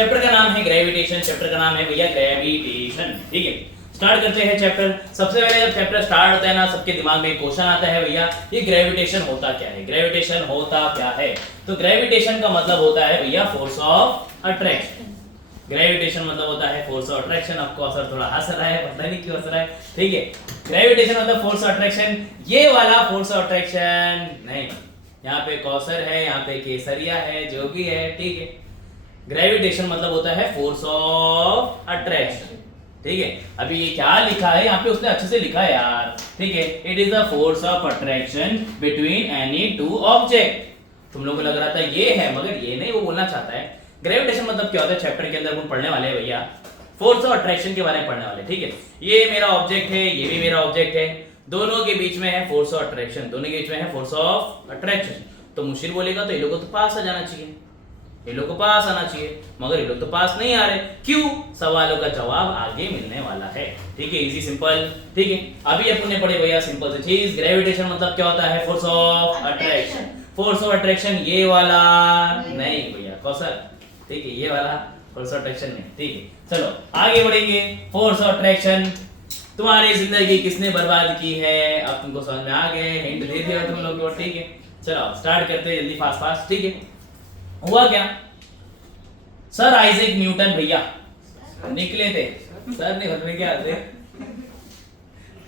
Chapter का नाम है ग्रेविटेशन, चैप्टर का नाम है भैया ग्रेविटेशन। ठीक है, स्टार्ट करते हैं चैप्टर। सबसे पहले जब चैप्टर स्टार्ट होता है ना, सबके दिमाग में एक क्वेश्चन आता है भैया, ये ग्रेविटेशन होता क्या है, ग्रेविटेशन होता क्या है। तो ग्रेविटेशन का मतलब होता है भैया फोर्स ऑफ अट्रैक्शन। ग्रेविटेशन मतलब होता है फोर्स ऑफ अट्रैक्शन। आपको सर थोड़ा हंस रहा है, पता नहीं क्यों हंस रहा है। ठीक है, ग्रेविटेशन मतलब फोर्स ऑफ अट्रैक्शन, ये वाला फोर्स ऑफ अट्रैक्शन नहीं। यहाँ पे कौसर है, यहाँ पे केसरिया है, जो भी है। ठीक है, ग्रेविटेशन मतलब होता है फोर्स ऑफ अट्रैक्शन। ठीक है, अभी ये क्या लिखा है यहाँ पे, उसने अच्छे से लिखा है यार। ठीक है, it is the force of attraction between any two object. तुम लोगों को लग रहा था ये है, मगर ये नहीं, वो बोलना चाहता है ग्रेविटेशन मतलब क्या होता है। चैप्टर के अंदर हम पढ़ने वाले हैं भैया, फोर्स ऑफ अट्रैक्शन के बारे में पढ़ने वाले। ठीक है, ये मेरा ऑब्जेक्ट है, ये भी मेरा ऑब्जेक्ट है, दोनों के बीच में है फोर्स ऑफ अट्रैक्शन, दोनों के बीच में है फोर्स ऑफ अट्रैक्शन। तो मुशीर बोलेगा तो ये लोगों को तो पास आ जाना चाहिए, ये लोग को पास आना चाहिए, मगर ये लोग तो पास नहीं आ रहे। क्यों? सवालों का जवाब आगे मिलने वाला है। ठीक है, इजी सिंपल। ठीक है, अभी अपन ने पढ़े भैया सिंपल सी चीज, ग्रेविटेशन मतलब क्या होता है, force of attraction. Force of attraction ये वाला नहीं भैया कौशल, ठीक है, ये वाला फोर्स ऑफ अट्रैक्शन नहीं। ठीक है, चलो आगे बढ़ेंगे। फोर्स ऑफ अट्रैक्शन, तुम्हारी जिंदगी किसने बर्बाद की है, अब तुमको समझ में आ गए, हिंट दे दिया तुम लोगों को। ठीक है, चलो स्टार्ट करते हैं जल्दी, फास्ट फास्ट। ठीक है, हुआ क्या, सर आइजैक न्यूटन भैया निकले थे, सर नहीं बदले क्या थे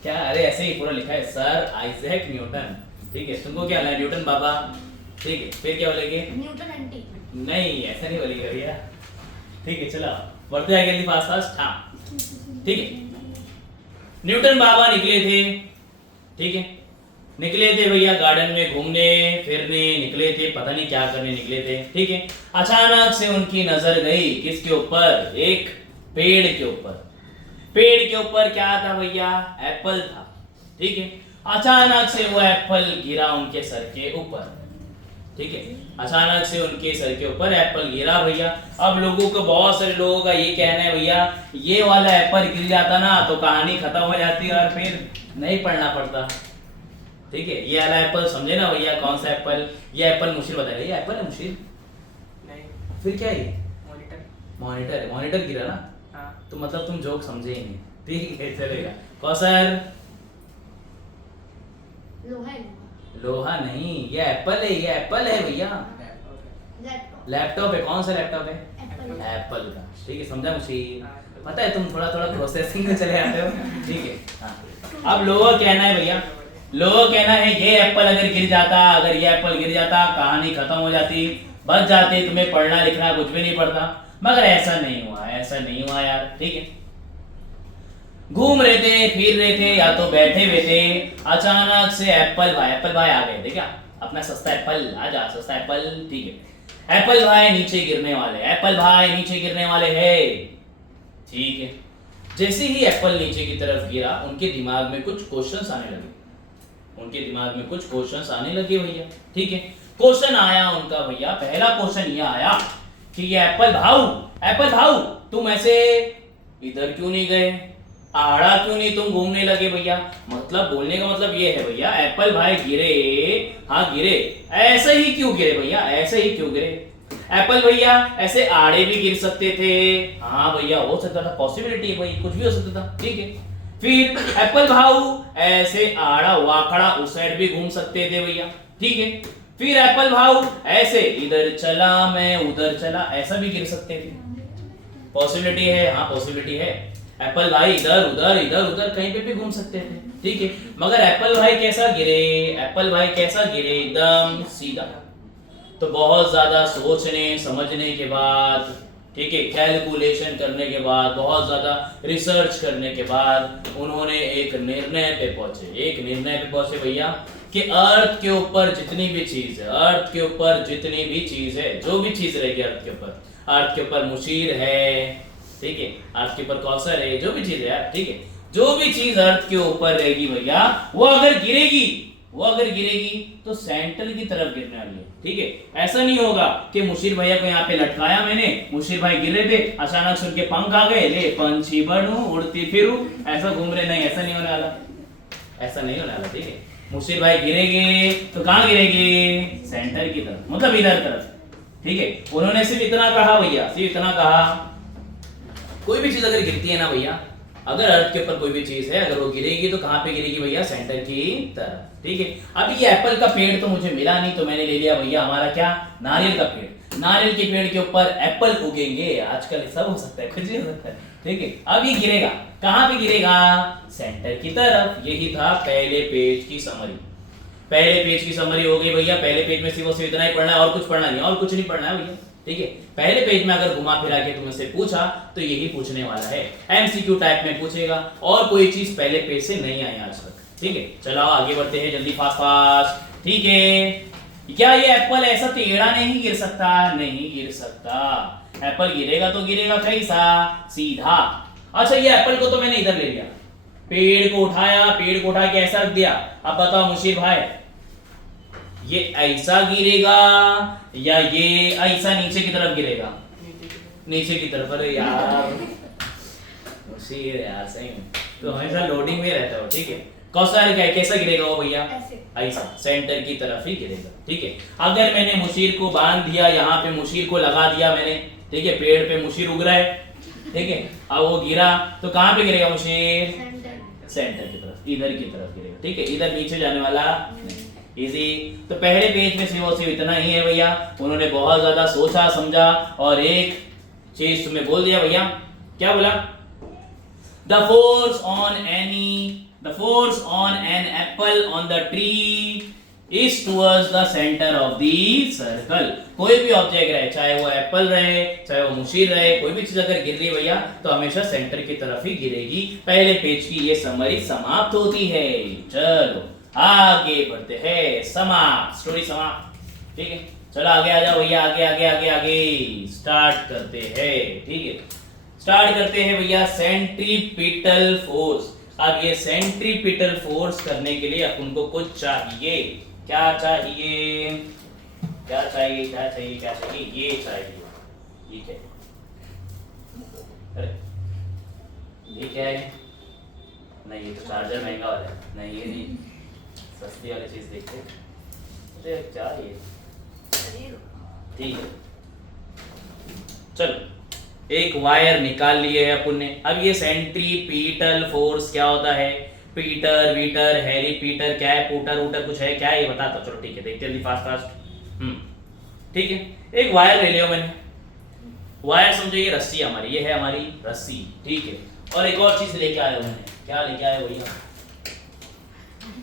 क्या, अरे ऐसे ही पूरा लिखा है सर आइजैक न्यूटन। ठीक है, तुमको क्या है, न्यूटन बाबा। ठीक है, फिर क्या बोलेंगे, न्यूटन आंटी। नहीं ऐसा नहीं बोलेंगे भैया। ठीक है, चलो बढ़ते आगे जल्दी फास्ट फास्ट। हाँ ठीक है, न्यूटन बाबा निकले थे। ठीक है, निकले थे भैया गार्डन में घूमने फिरने निकले थे, पता नहीं क्या करने निकले थे। ठीक है, अचानक से उनकी नजर गई किसके ऊपर, एक पेड़ के ऊपर। पेड़ के ऊपर क्या था भैया, एप्पल था। ठीक है, अचानक से वो एप्पल गिरा उनके सर के ऊपर। ठीक है, अचानक से उनके सर के ऊपर एप्पल गिरा भैया। अब लोगों को, बहुत सारे लोगों का ये कहना है भैया, ये वाला एप्पल गिर जाता ना तो कहानी खत्म हो जाती और फिर नहीं पढ़ना पड़ता। ठीक है, ये वाला एप्पल समझे ना भैया, कौन सा एप्पल, ये एप्पल मुशीर बता रहे, ये एप्पल है मुशीर नहीं, फिर क्या है, मॉनिटर। मॉनिटर है, मॉनिटर गिरा ना। हाँ, तो मतलब तुम जोक समझे ही नहीं। ठीक है, चलेगा। कौसर, लोहा है, लोहा नहीं, ये एप्पल है, ये एप्पल है भैया। लैपटॉप। लैपटॉप है, कौन सा लैपटॉप है, एप्पल। एप्पल का। ठीक है, समझा मुशीर, पता है तुम थोड़ा थोड़ा प्रोसेसिंग में चले आते हो। ठीक है, हाँ अब लोहा कहना है भैया, लोगों कहना है ये एप्पल अगर गिर जाता, अगर ये एप्पल गिर जाता कहानी खत्म हो जाती, बच जाते, तुम्हें पढ़ना लिखना कुछ भी नहीं पड़ता। मगर ऐसा नहीं हुआ, ऐसा नहीं हुआ यार। ठीक है, घूम रहे थे फिर रहे थे या तो बैठे हुए थे, अचानक से एप्पल भाई आ गए थे क्या, अपना सस्ता एप्पल आ जा, सस्ता एप्पल। ठीक है, एप्पल भाई नीचे गिरने वाले, एप्पल भाई नीचे गिरने वाले है। ठीक है, जैसे ही एप्पल नीचे की तरफ गिरा उनके दिमाग में कुछ क्वेश्चंस आने लगे, उनके दिमाग में कुछ क्वेश्चंस आने लगे भैया। ठीक है, क्वेश्चन आया उनका भैया, पहला क्वेश्चन ये आया कि ये एप्पल भाऊ तुम ऐसे इधर क्यों नहीं गए, आड़ा क्यों नहीं तुम घूमने लगे भैया। मतलब बोलने का मतलब ये है भैया, एप्पल भाई गिरे, हाँ गिरे, ऐसे ही क्यों गिरे भैया, ऐसे ही क्यों गिरे। एप्पल भैया ऐसे आड़े भी गिर सकते थे, हाँ भैया हो सकता था, पॉसिबिलिटी है भाई, कुछ भी हो सकता था। ठीक है, फिर एप्पल भाऊ ऐसे आड़ा वाकड़ा उस साइड भी घूम सकते थे भैया। ठीक है, फिर एप्पल भाऊ ऐसे इधर चला मैं उधर चला, ऐसा भी गिर सकते थे, पॉसिबिलिटी है, हाँ पॉसिबिलिटी है। एप्पल भाई इधर उधर कहीं पे भी घूम सकते थे। ठीक है, मगर एप्पल भाई कैसा गिरे, एप्पल भाई कैसा गिरे, एकदम सीधा। तो बहुत ज्यादा सोचने समझने के बाद, ठीक है, कैलकुलेशन करने के बाद, बहुत ज्यादा रिसर्च करने के बाद उन्होंने एक निर्णय पे पहुंचे भैया कि अर्थ के ऊपर जितनी भी चीज है, अर्थ के ऊपर जितनी भी चीज है, जो भी चीज रहेगी अर्थ के ऊपर मुशीर है, ठीक है, अर्थ के ऊपर कौसर है, जो भी चीज है यार, ठीक है, जो भी चीज अर्थ के ऊपर रहेगी भैया, वो अगर गिरेगी तो सेंटर की तरफ गिरने वाली है। ठीक है, ऐसा नहीं होगा कि मुशीर भैया को यहाँ पे लटकाया मैंने, मुशीर भाई गिर रहे थे, अचानक से उनके पंख आ गए, ले पंछी बनूं उड़ती फिरूं, ऐसा घूम रहे, नहीं ऐसा नहीं होने वाला, ऐसा नहीं होने वाला। ठीक है, मुशीर भाई गिरेंगे तो कहाँ गिरेंगे, सेंटर की तरफ, मतलब इधर तरफ। ठीक है, उन्होंने सिर्फ इतना कहा भैया, सिर्फ इतना कहा, कोई भी चीज अगर गिरती है ना भैया, अगर अर्थ के ऊपर कोई भी चीज है अगर वो गिरेगी तो कहां पे गिरेगी भैया, सेंटर की तरफ। ठीक है, अब ये एप्पल का पेड़ तो मुझे मिला नहीं, तो मैंने ले लिया भैया हमारा क्या, नारियल का पेड़। नारियल के पेड़ के ऊपर एप्पल उगेंगे, आजकल सब हो सकता है, कुछ भी हो सकता है। ठीक है, अब ये गिरेगा कहां पे गिरेगा, सेंटर की तरफ। यही था पहले पेज की समरी। पहले पेज की समरी हो गई भैया, पहले पेज में सिर्फ इतना ही पढ़ना है और कुछ पढ़ना नहीं, और कुछ नहीं पढ़ना है भैया। ठीक है, पहले पेज में अगर घुमा फिरा के तुमसे पूछा तो यही पूछने वाला है, एमसीक्यू टाइप में पूछेगा, और कोई चीज पहले पेज से नहीं आई आज तक। ठीक है, चलो आगे बढ़ते हैं जल्दी, फास्ट फास्ट। ठीक है, क्या ये एप्पल ऐसा टेढ़ा नहीं गिर सकता, नहीं गिर सकता। एप्पल गिरेगा तो गिरेगा कैसा, सीधा। अच्छा, ये एप्पल को तो मैंने इधर ले लिया, पेड़ को उठाया, पेड़ को उठा के ऐसा रख दिया। अब बताओ मुशीर भाई, ये ऐसा गिरेगा या ये ऐसा नीचे की तरफ गिरेगा, नीचे की तरफ। अरे यार मुशीर यार, सही में तो हमेशा लोडिंग में रहता हो। ठीक है, कौशल क्या कैसा गिरेगा वो भैया, ऐसा सेंटर की तरफ ही गिरेगा। ठीक है, अगर मैंने मुशीर को बांध दिया, यहाँ पे मुशीर को लगा दिया मैंने, ठीक है, पेड़ पे मुशीर उग रहा है, ठीक है, अब वो गिरा तो कहाँ पे गिरेगा मुशीर, सेंटर की तरफ, इधर की तरफ गिरेगा। ठीक है, इधर नीचे जाने वाला नहीं, इजी। तो पहले पेज में सिर्फ इतना ही है भैया, उन्होंने बहुत ज्यादा सोचा समझा और एक चीज तुम्हें बोल दिया भैया, क्या बोला, the force on an apple on the tree is towards the center of the circle। कोई भी ऑब्जेक्ट रहे, चाहे वो एप्पल रहे, चाहे वो मुशीर रहे, कोई भी चीज अगर गिर रही है भैया तो हमेशा सेंटर की तरफ ही गिरेगी। पहले पेज की ये समरी समाप्त होती है। चलो आगे बढ़ते हैं, समाप्त, स्टोरी समाप्त। ठीक है, चलो आगे आ जाओ भैया, आगे आगे आगे आगे स्टार्ट करते हैं। ठीक है, स्टार्ट करते हैं भैया, सेंट्रीपिटल फोर्स। अब ये सेंट्रीपिटल फोर्स करने के लिए अपन को कुछ चाहिए, क्या चाहिए, क्या चाहिए, क्या चाहिए, क्या चाहिए, ये चाहिए। ठीक है, अरे ये क्या है, नहीं ये तो चार्जर महंगा वाला है, नहीं ये नहीं, सस्ती वाली चीज देखते हैं। अरे क्या ये, ठीक है, चलो एक वायर निकाल लिए है अपन ने। अब ये सेंट्रीपिटल फोर्स क्या होता है, पीटर वीटर हैरी पीटर क्या है, पूटर वूटर कुछ है क्या, ये बताता। चलो ठीक है, देखते जल्दी फास्ट फास्ट। ठीक है, एक वायर ले लिया मैंने, वायर समझो ये रस्सी है हमारी, ये है हमारी रस्सी। ठीक है, और एक और चीज लेके आया मैंने, क्या लेके आया भैया,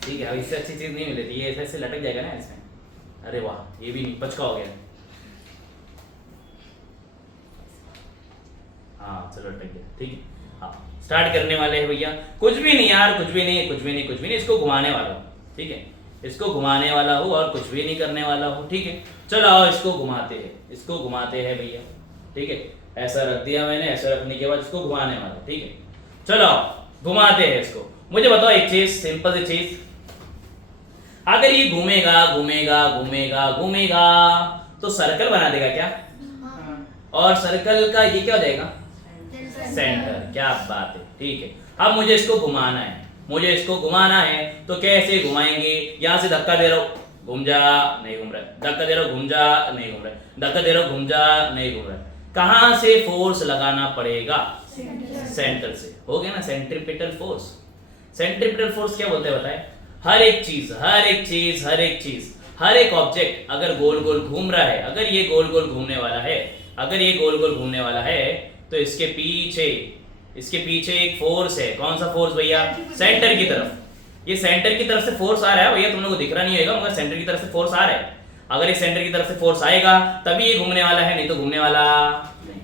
ठीक है, अब इससे अच्छी चीज नहीं मिलेगी, ये ऐसे ऐसे लटक जाएगा ना इसमें। अरे वाह, ये भी नहीं पचका हो गया। हाँ चलो लटक गया। ठीक है, हाँ स्टार्ट करने वाले हैं भैया, कुछ भी नहीं यार, कुछ भी नहीं, कुछ भी नहीं, कुछ भी नहीं, इसको घुमाने वाला हूँ। ठीक है, इसको घुमाने वाला हूँ और कुछ भी नहीं करने वाला हूँ। ठीक है, चलो आओ इसको घुमाते हैं, इसको घुमाते हैं भैया। ठीक है, ऐसा रख दिया मैंने, ऐसा रखने के बाद इसको घुमाने वाला। ठीक है, चलो आओ घुमाते हैं इसको। मुझे बताओ एक चीज, सिंपल सी चीज, अगर ये घूमेगा घूमेगा घूमेगा घूमेगा तो सर्कल बना देगा क्या, और सर्कल का ये क्या हो जाएगा, सेंटर। क्या बात है। ठीक है, अब मुझे इसको घुमाना है, मुझे इसको घुमाना है तो कैसे घुमाएंगे, यहां से धक्का दे रहा हूं, घूम जा, नहीं घूम रहा है, धक्का दे रहा हूं, घूम जा, नहीं घूम रहा है, धक्का दे रहा हूं, घूम जा, नहीं घूम रहा है। कहां से फोर्स लगाना पड़ेगा, सेंटर से। हो गया ना, सेंट्रीपिटल फोर्स। सेंट्रीपिटल फोर्स क्या बोलते हैं बताए, हर एक चीज, हर एक चीज, हर एक चीज, हर एक ऑब्जेक्ट अगर गोल गोल घूम रहा है, अगर ये गोल गोल घूमने वाला है, अगर ये गोल गोल घूमने वाला है तो इसके पीछे एक फोर्स है। कौन सा फोर्स भैया, सेंटर की तरफ। ये सेंटर की तरफ से फोर्स आ रहा है भैया, तुम लोगों को दिख रहा नहीं होगा मगर सेंटर की तरफ से फोर्स आ रहा है। अगर ये सेंटर की तरफ से फोर्स आएगा तभी ये घूमने वाला है, नहीं तो घूमने वाला नहीं।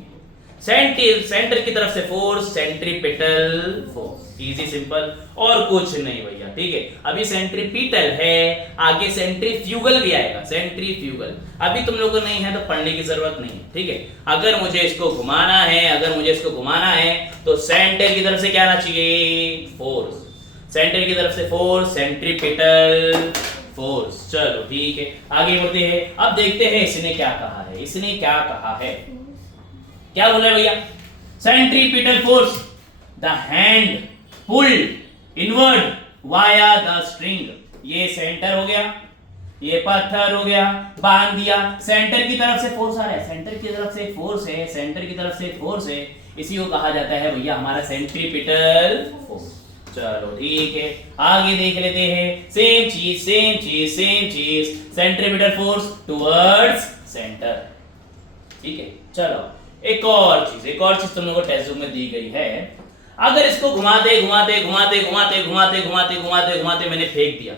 सेंटर की तरफ से force, centripetal force, easy simple, और कुछ नहीं भैया। ठीक है, अभी सेंट्रीपिटल है, आगे सेंट्रीफ्यूगल भी आएगा, सेंट्रीफ्यूगल अभी तुम लोगों को नहीं है तो पढ़ने की जरूरत नहीं है। ठीक है, अगर मुझे इसको घुमाना है, अगर मुझे इसको घुमाना है तो सेंटर की तरफ से क्या आना चाहिए, फोर्स, सेंटर की तरफ से फोर्स, सेंट्रीपिटल फोर्स। चलो ठीक है, आगे बढ़ते हैं। अब देखते हैं इसने क्या कहा है, इसने क्या कहा है, क्या बोल रहे हैं भैया, centripetal force, the hand pulled inward via the string. ये सेंटर हो गया, ये पत्थर हो गया, बांध दिया, सेंटर की तरफ से फोर्स आ रहा है, सेंटर की तरफ से एक फोर्स है, सेंटर की तरफ से एक फोर्स है, इसी को कहा जाता है भैया हमारा सेंट्रीपिटल फोर्स। चलो ठीक है, आगे देख लेते हैं, सेम चीज सेम चीज सेम चीज, सेंट्रीपिटल फोर्स टुवर्ड्स सेंटर। ठीक है, चलो एक और चीज तुम लोगों को टेक्स्ट बुक में दी गई है। अगर इसको घुमाते घुमाते घुमाते घुमाते घुमाते घुमाते घुमाते घुमाते मैंने फेंक दिया,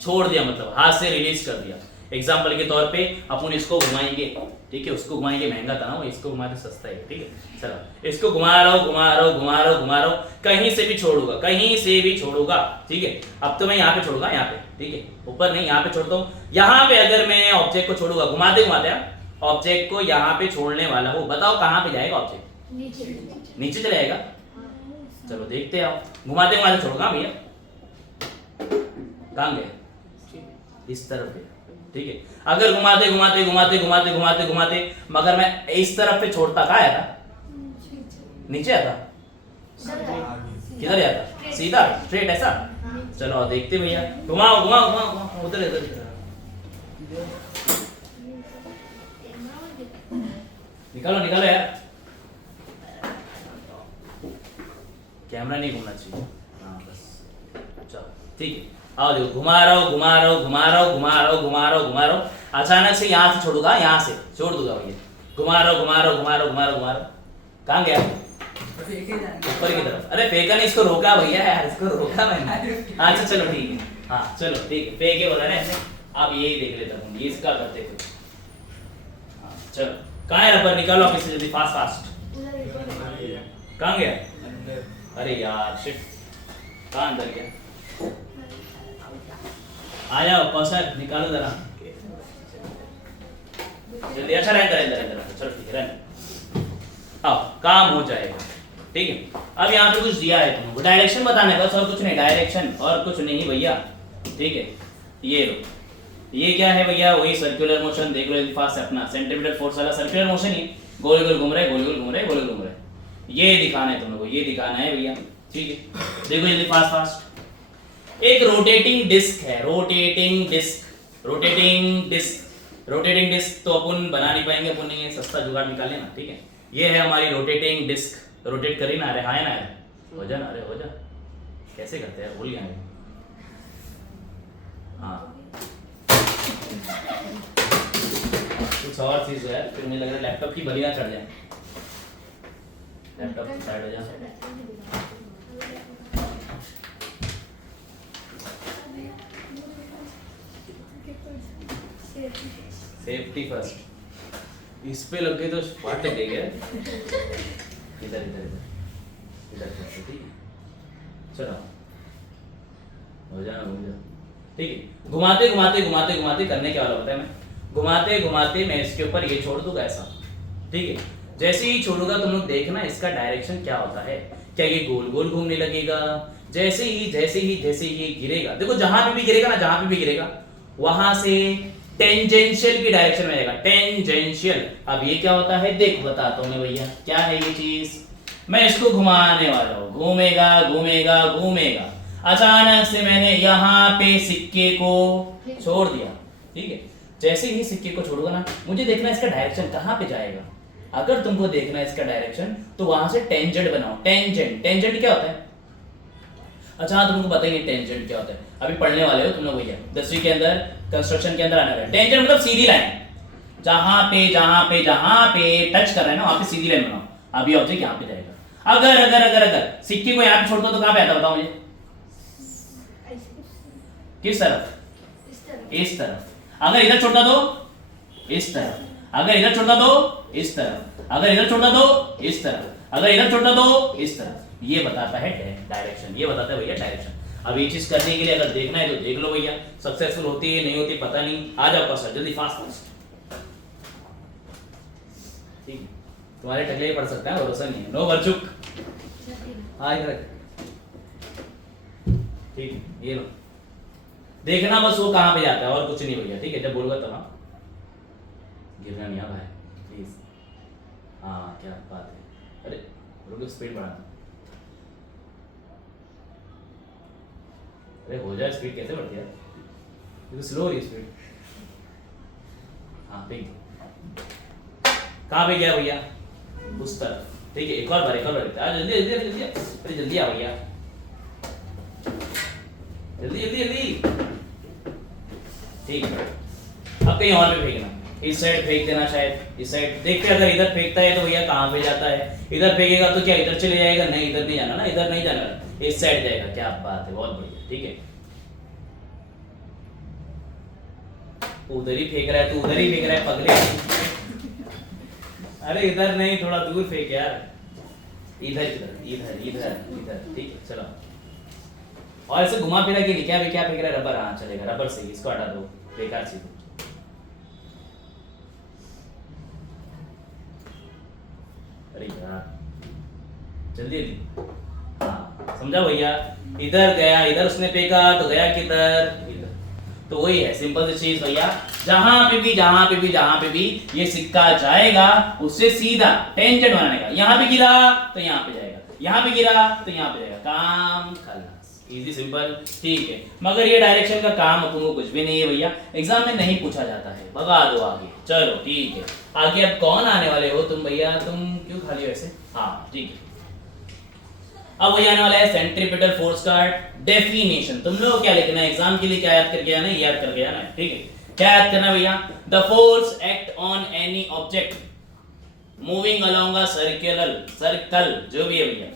छोड़ दिया, मतलब हाथ से रिलीज कर दिया, एग्जाम्पल के तौर पे अपन इसको घुमाएंगे, ठीक है, उसको घुमाएंगे, महंगा था ना वो, इसको घुमाते सस्ता है, ठीक है। चलो इसको घुमा रहा हूँ घुमा रहा हूँ घुमा रहा हूँ घुमा रहा हूँ, कहीं से भी छोड़ूंगा, कहीं से भी छोड़ूंगा, ठीक है। अब तो मैं यहाँ पे छोड़ूंगा, यहाँ पे, ठीक है, ऊपर नहीं, यहाँ पे छोड़ता हूँ। यहाँ पे अगर मैं ऑब्जेक्ट को छोड़ूंगा, घुमाते घुमाते ऑब्जेक्ट को यहाँ पे छोड़ने वाला हूँ, बताओ कहाँ पे जाएगा ऑब्जेक्ट? नीचे। नीचे चले जाएगा। चलो देखते आओ, घुमाते घुमाते छोड़ूंगा भैया, कहाँ गए? इस तरफ गया, ठीक है। अगर घुमाते घुमाते घुमाते घुमाते घुमाते घुमाते मगर मैं इस तरफ पे छोड़ता, कहाँ आया था? नीचे आता, किधर जाता? सीधा स्ट्रेट ऐसा। चलो आओ देखते भैया, घुमाओ घुमाओ घुमाओ घुमाओ, उधर इधर निकालो निकालो यार, कैमरा नहीं घूमना चाहिए। हाँ बस, चलो ठीक है, आओ देखो, घुमा रहा हूँ घुमा रहा हूँ घुमा रहा हूँ घुमा रहा हूँ घुमा रहा हूँ घुमा रहा हूँ, अचानक से यहाँ से छोड़ूंगा, यहाँ से छोड़ दूंगा भैया, घुमा रहा हूँ घुमा रहा हूँ घुमा रहा हूँ घुमा रहा हूँ घुमा रहा हूँ, कहाँ गया? ऊपर की तरफ। अरे फेंका नहीं, इसको रोका भैया यार, इसको रोका मैंने। अच्छा चलो ठीक है, हाँ चलो ठीक है, फेंके बोला ना ऐसे। आप यही देख लेता हूँ, ये इसका करते कुछ। हाँ चलो, कहाँ है रबर? निकालो आप इसे जल्दी, फास्ट फास्ट। कहाँ गया? अरे यार शिट, कहाँ अंदर गया? आ जाओ कौशल, निकालो जरा जल्दी। अच्छा रहता रहता, चलो ठीक है, रहने आओ, काम हो जाएगा, ठीक है। अब यहाँ पे कुछ दिया है तुमको, डायरेक्शन बताने बस, और कुछ नहीं, डायरेक्शन और कुछ नहीं भैया, ठीक है। ये लो, ये क्या है भैया? वही सर्कुलर मोशन, देख लो फास्ट से, अपना सेंटीमीटर फोर्स वाला सर्कुलर मोशन ही, गोल गोल घूम रहे गोल गोल घूम रहे गोल गोल घूम रहे, ये दिखाना है तुम लोगों को, ये दिखाना है भैया, ठीक है। देखो जल्दी फास्ट फास्ट। एक रोटेटिंग डिस्क है, rotating disc, rotating disc, rotating disc तो अपन बना नहीं पाएंगे, अपन ने सस्ता जुगाड़ निकाल लेना, ठीक है। ये है हमारी रोटेटिंग डिस्क, रोटेट करी ना, अरे हाँ ना, हो जा ना, अरे हो जा, कैसे करते हैं भूल गया। हाँ कुछ और चीज है, फिर मुझे लग रहा है लैपटॉप की बलियां चढ़ जाए, लैपटॉप की साइड हो जा। सेफ्टी फर्स्ट, इस पे लग गई तो फाट लग गया। इधर इधर इधर इधर करते, ठीक है। चलो हो जाना, हो जा, ठीक है। घुमाते घुमाते घुमाते घुमाते करने क्या वाला होता है, मैं घुमाते घुमाते मैं इसके ऊपर ये छोड़ दूंगा ऐसा, ठीक है। जैसे ही छोड़ूंगा तुम लोग देखना इसका डायरेक्शन क्या होता है, क्या ये गोल गोल घूमने लगेगा? जैसे ही जैसे ही जैसे ही ये गिरेगा, देखो जहां पे भी गिरेगा ना, जहां पे भी गिरेगा वहां से टेंजेंशियल की डायरेक्शन में जाएगा, टेंजेंशियल। अब ये क्या होता है देख बताता हूं मैं भैया, क्या है ये चीज। मैं इसको घुमाने वाला हूं, घूमेगा घूमेगा घूमेगा, अचानक से मैंने यहाँ पे सिक्के को छोड़ दिया, ठीक है। जैसे ही सिक्के को छोड़ूंगा ना, मुझे देखना इसका डायरेक्शन कहाँ पे जाएगा। अगर तुमको देखना है इसका डायरेक्शन, तो वहां से टेंजेंट बनाओ। टेंजेंट, टेंजेंट क्या होता है? अच्छा हाँ, तुमको बताइए टेंजेंट क्या होता है, अभी पढ़ने वाले हो तुम लोग भैया, 10वीं के अंदर कंस्ट्रक्शन के अंदर आने वाला है। टेंजेंट मतलब सीधी लाइन, जहां पे जहां पे जहां पे टच कर रहा है ना, वहां पे सीधी लाइन बनाओ। अभी ऑब्जेक्ट यहाँ पे जाएगा। अगर अगर अगर अगर सिक्के को यहाँ पे छोड़ दो तो कहाँ पे आता बताओ मुझे? किस तरफ? इस तरफ। अगर इधर छोड़ दो इस तरफ, अगर इधर छोड़ दो इस तरफ, अगर इधर छोड़ दो इस तरफ, अगर इधर छोड़ दो इस तरफ। ये बताता है डायरेक्शन, ये बताता है भैया डायरेक्शन। अब ये चीज करने के लिए अगर देखना है तो देख लो भैया, सक्सेसफुल होती है नहीं होती पता नहीं। आ जाओ का सर जल्दी फास्ट फास्ट, ठीक है। तुम्हारे टकले ही पढ़ सकते हैं, भरोसा नहीं है, नो बरचुक। हाँ इधर ठीक है, ये लो देखना बस वो कहाँ पे जाता है और कुछ नहीं भैया, ठीक है। जब बोलूंगा तब हाँ, गिरना नहीं भाई प्लीज। हाँ क्या बात है, अरे रुको स्पीड बढ़ाना, अरे हो जाए स्पीड कैसे बढ़ती है स्लो स्पीड। हाँ फेंक दो। कहाँ पे गया भैया? उस तरफ। ठीक है, एक और बार जल्दी जल्दी जल्दी, अरे जल्दी आ भैया, जल्दी जल्दी जल्दी। ठीक है, अब कहीं और पे फेंकना, इस साइड फेंक देना, शायद इस साइड। देखते हैं अगर इधर फेंकता है तो भैया कहाँ पे जाता है। इधर फेंकेगा तो क्या इधर चले जाएगा? नहीं, इधर नहीं जाना ना, इधर नहीं जाना, इस साइड जाएगा। क्या बात है, बहुत बढ़िया। ठीक है, उधर ही फेंक रहा है तू, उधर ही फेंक रहा है पगले। अरे इधर नहीं, थोड़ा दूर फेंक यार, इधर इधर इधर इधर इधर। ठीक है चलो, और ऐसे घुमा फिरा के क्या फेंक रहा है? रबर। हाँ चलेगा, रबर से इसको हटा दो, बेकार चीज। अरे यार जल्दी जल्दी। हाँ समझा भैया, इधर गया, इधर उसने फेंका तो गया किधर? इधर। तो वही है, सिंपल सी चीज भैया, जहां पे भी ये सिक्का जाएगा उससे सीधा टेंजेंट बनाने का। यहाँ पे गिरा तो यहाँ पे जाएगा, यहाँ पे गिरा तो यहाँ पे जाएगा, काम खलास, इजी सिंपल। ठीक है, मगर ये डायरेक्शन का काम अपन को कुछ भी नहीं है भैया, एग्जाम में नहीं पूछा जाता है, भगा दो आगे। चलो ठीक है, आगे अब कौन आने वाले हो तुम भैया? तुम क्यों खाली हो ऐसे? हाँ ठीक है, अब वही आने वाला है सेंट्रीपिटल फोर्स का डेफिनेशन। तुम लोग क्या लिखना है एग्जाम के लिए? क्या याद करके आना है? याद करके आना है। ठीक है, क्या याद करना भैया? The force act on any object moving along a circle, जो भी है भैया,